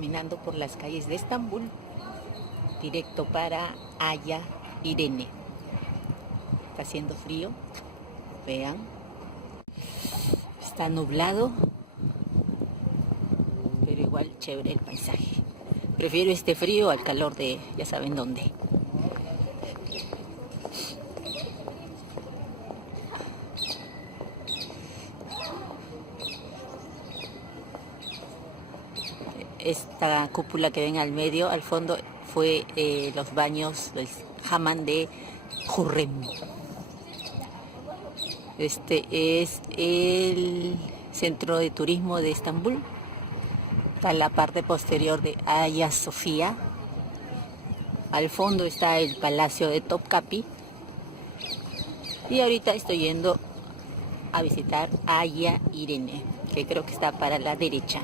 caminando por las calles de Estambul, directo para Haya Irene. Está haciendo frío, vean, está nublado, pero igual chévere el paisaje. Prefiero este frío al calor de ya saben dónde. Esta cúpula que ven al medio, al fondo, fue los baños del Hamam de Hürrem. Este es el centro de turismo de Estambul. Está la parte posterior de Hagia Sofía. Al fondo está el Palacio de Topkapi. Y ahorita estoy yendo a visitar Haya Irene, que creo que está para la derecha.